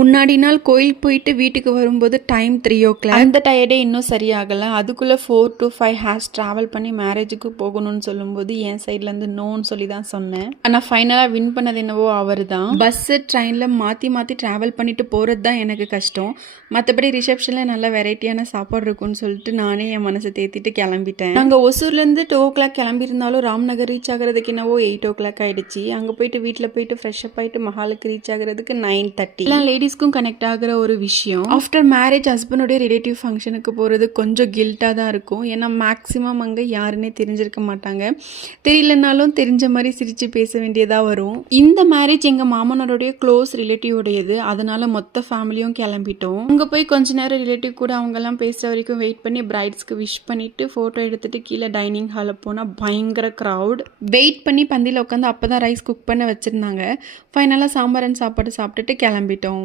முன்னாடி நாள் கோயிலுக்கு போயிட்டு வீட்டுக்கு வரும்போது டைம் 3 o'clock. அந்த டயர்டே இன்னும் சரியாகலை. அதுக்குள்ளே 4 to 5 hours ட்ராவல் பண்ணி மேரேஜுக்கு போகணும்னு சொல்லும்போது என் சைட்லேருந்து நோன்னு சொல்லி தான் சொன்னேன். ஆனால் ஃபைனலாக வின் பண்ணது என்னவோ அவர் தான். பஸ்ஸு ட்ரெயினில் மாற்றி மாற்றி ட்ராவல் பண்ணிட்டு போகிறது தான் எனக்கு கஷ்டம். மற்றபடி ரிசப்ஷனில் நல்ல வெரைட்டியான சாப்பாடு இருக்குன்னு சொல்லிட்டு நானே என் மனசை தேத்திட்டு கிளம்பிட்டேன். நாங்கள் ஒசூர்லேருந்து 2 o'clock கிளம்பியிருந்தாலும் ராம்நகர் ரீச் ஆகிறதுக்கு என்னவோ 8 o'clock ஆகிடுச்சு. அங்கே போயிட்டு வீட்டில் போயிட்டு ஃப்ரெஷ்அப் ஆகிட்டு மஹாலுக்கு ரீச் ஆகிறதுக்கு 9:30. எல்லாம் லேடிஸ்க்கும் கனெக்ட் ஆகிற ஒரு விஷயம். ஆஃப்டர் மேரேஜ் ஹஸ்பண்டோடைய ரிலேட்டிவ் ஃபங்க்ஷனுக்கு போகிறது கொஞ்சம் கில்ட்டாக தான் இருக்கும். ஏன்னா மேக்ஸிமம் அங்கே யாருன்னே தெரிஞ்சிருக்க மாட்டாங்க. தெரியலனாலும் தெரிஞ்ச மாதிரி சிரித்து பேச வேண்டியதாக வரும். இந்த மேரேஜ் எங்கள் மாமனாருடைய க்ளோஸ் ரிலேட்டிவோடையது. அதனால மொத்த ஃபேமிலியும் கிளம்பிட்டோம். அங்கே போய் கொஞ்ச நேரம் ரிலேட்டிவ் கூட அவங்கெல்லாம் பேசுகிற வரைக்கும் வெயிட் பண்ணி பிரைட்ஸ்க்கு விஷ் பண்ணிவிட்டு ஃபோட்டோ எடுத்துகிட்டு கீழே டைனிங் ஹாலில் போனால் பயங்கர க்ரௌட். வெயிட் பண்ணி பந்தியில் உட்காந்து அப்போ தான் ரைஸ் குக் பண்ண வச்சுருந்தாங்க. ஃபைனலாக சாம்பார் அண்ட் சாப்பாடு சாப்பிட்டுட்டு கிளம்பிட்டோம்.